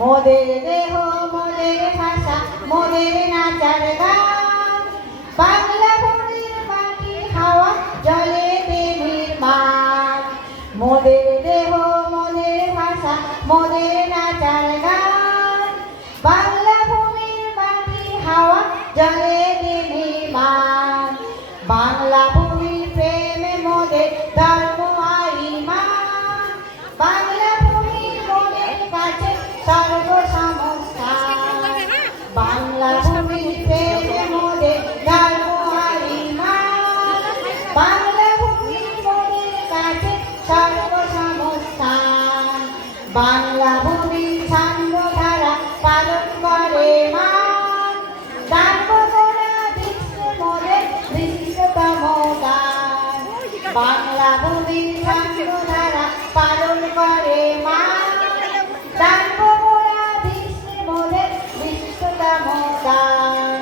মোদের দেহ মোদের ভাষা মোদের নাচার গান, বাংলা ভূমির মাটি হাওয়া জলে দেবীর মান। মোদের দেহ মোদের ভাষা মোদের নাচার গান, বাংলা ভূমির মাটি হাওয়া জলে দেবীর মান। বাংলা ভূমির প্রেমে মোদের ধর্ম আর ঈমান, বাংলা ভূমির মোদের কাছে সর্বসমস্থান। বাংলা ভূমির প্রেমে মোদের ধর্ম আর ঈমান, বাংলা ভূমির মোদের কাছে সর্বসমস্থান। বাংলা ভূমির ছন্দ ধারা পালন করে মান, গান গোড়া বিশ্বে মোদের বিশিষ্টতম গান। বাংলা ভূমির ছন্দ ধারা পালন করে মান, গান গোড়া বিশ্বে মোদের বিশিষ্টতম গান।